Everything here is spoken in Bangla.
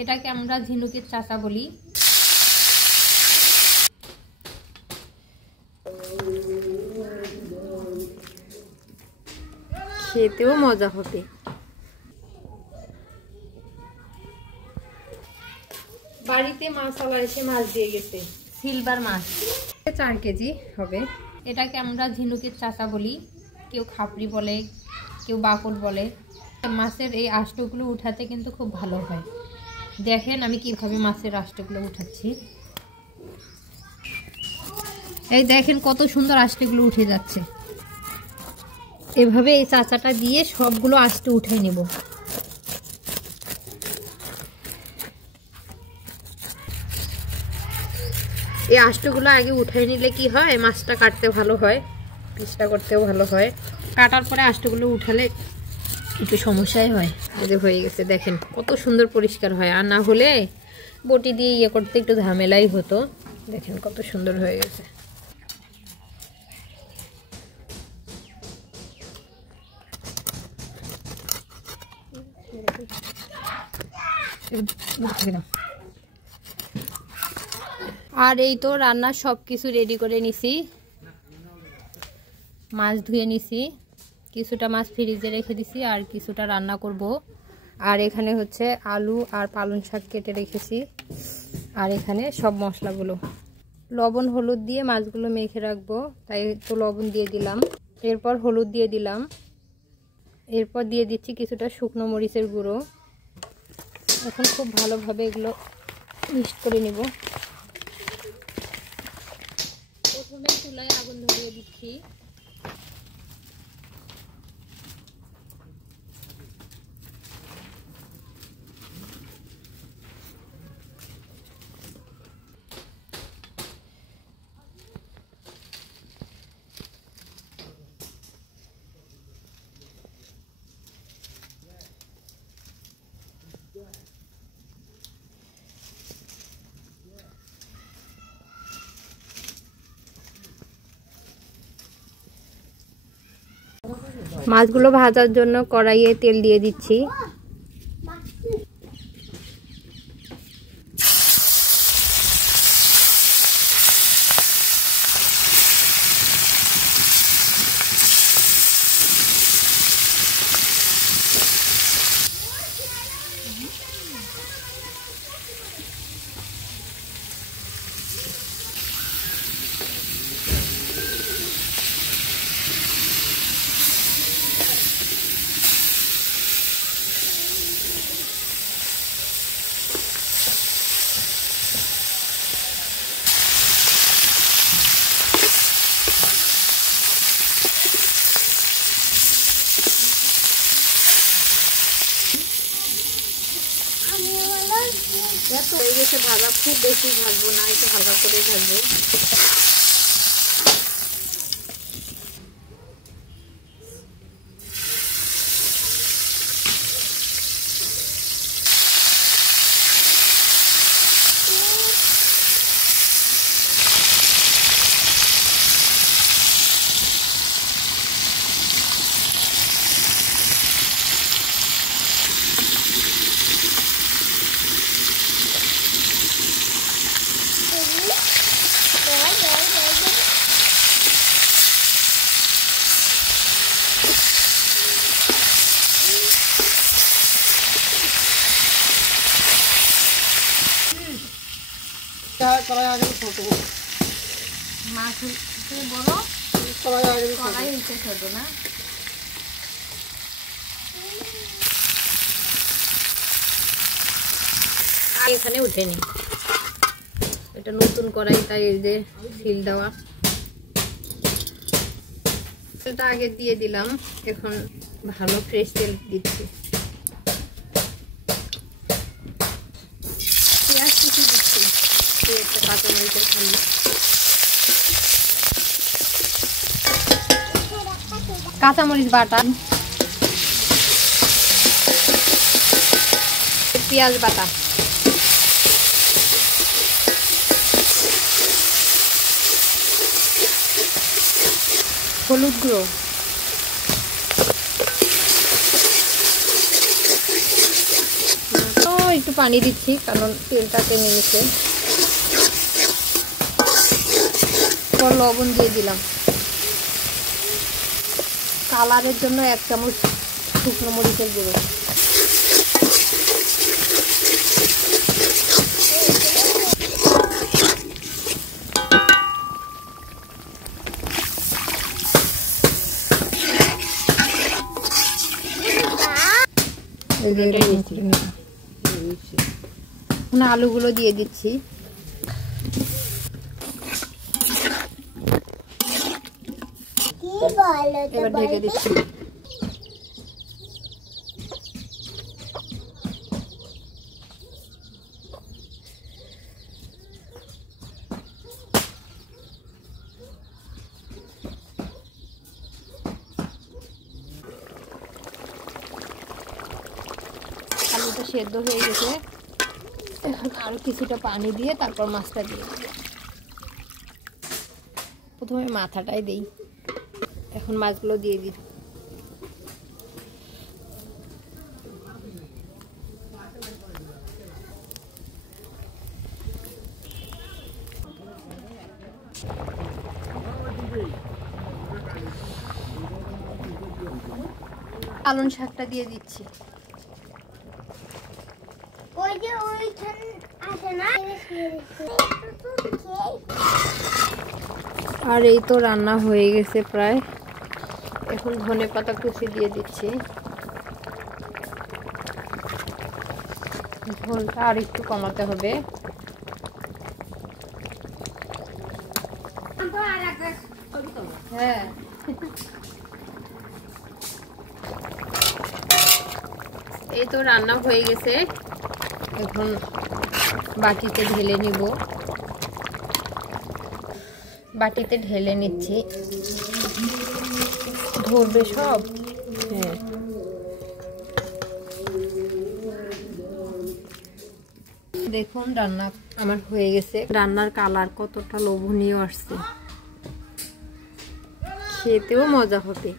এটাকে আমরা ঝিনুকের চাচা বলি। খেতেও মজা হবে। বাড়িতে মাছওয়ালা এসে মাছ দিয়ে গেছে, সিলভার মাছ 4 কেজি হবে। এটাকে আমরা ঝিনুকের চাচা বলি, কেউ খাপড়ি বলে, কেউ বাকট বলে। মাছের এই আঁশগুলো উঠাতে কিন্তু খুব ভালো হয়। দেখেন আমি কিভাবে মাছের আঁশগুলো উঠাচ্ছি। এই দেখেন কত সুন্দর আঁশগুলো উঠে যাচ্ছে। এভাবে এই চাচাটা দিয়ে সবগুলো আঁশটা উঠে নেব। এই আঁশগুলো আগে উঠে নিলে কি হয়, মাছটা কাটতে ভালো হয়, পিসটা করতেও ভালো হয়। কাটার পরে আঁশগুলো উঠালে একটু সমস্যাই হয়। এই যে হয়ে গেছে, দেখেন কত সুন্দর পরিষ্কার হয়। আর না হলে বটি দিয়ে ইয়ে করতে একটু ঝামেলাই হতো। দেখেন কত সুন্দর হয়ে গেছে। আর এই তো রান্নার সব কিছু রেডি করে নিছি। মাছ ধুয়ে নিছি, কিছুটা মাছ ফ্রিজে রেখে দিছি, আর কিছুটা রান্না করব। আর এখানে হচ্ছে আলু আর পালং শাক কেটে রেখেছি। আর এখানে সব মশলাগুলো, লবণ হলুদ দিয়ে মাছগুলো মেখে রাখবো, তাই তো লবণ দিয়ে দিলাম। এরপর হলুদ দিয়ে দিলাম। এরপর দিয়ে দিচ্ছি কিছুটা শুকনো মরিচের গুঁড়ো। এখন খুব ভালোভাবে এগুলো মিক্সড করে নিব। প্রথমে চুলায় আগুন ধরিয়ে দিচ্ছি। মাছগুলো ভাজার জন্য কড়াইয়ে তেল দিয়ে দিচ্ছি। হয়ে গেছে ভাজা, খুব বেশি ভাজবো না, একটু হালকা করে ভাজবো। কড়াই আগে ছোট মাছ বড়, কড়াই হচ্ছে ছোট না। এখানে উঠেনি, এটা নতুন কড়াই, তাই এই যে সিল দেওয়া। তেলটা আগে দিয়ে দিলাম, এখন ভালো ফ্রেশ তেল দিচ্ছি। পেঁয়াজ কুচি দিচ্ছি, একটা কাঁচামরিচের খালি, কাঁচামরিচ বাটা, পেঁয়াজ বাটা, হলুদ গুঁড়ো, একটু পানি দিচ্ছি কারণ তেলটা টেনে গেছে। পর লবণ দিয়ে দিলাম, কালারের জন্য 1 চামচ শুকনো মরিচের গুঁড়ো। আলুগুলো দিয়ে দিচ্ছি। এবার ঢেকে দিচ্ছি। আলুটা সেদ্ধ হয়ে গেছে, এখন আরো কিছুটা পানি দিয়ে তারপর মাছটা দিয়ে দেব। প্রথমে মাথাটাই দেই, এখন মাছগুলো দিয়ে দিই। পালং শাকটা দিয়ে দিচ্ছি। আর এই তো রান্না হয়ে গেছে প্রায়। এখন ধনেপাতা কুচি দিয়ে দিচ্ছি। ঝোলটা আর একটু কমাতে হবে। হ্যাঁ, এই তো রান্না হয়ে গেছে, এখন বাটিতে ঢেলে নিব। বাটিতে ঢেলে নিচ্ছি। ধরবে সব। হ্যাঁ, দেখুন রান্না আমার হয়ে গেছে। রান্নার কালার কতটা লোভনীয় আসছে, খেতেও মজা হবে।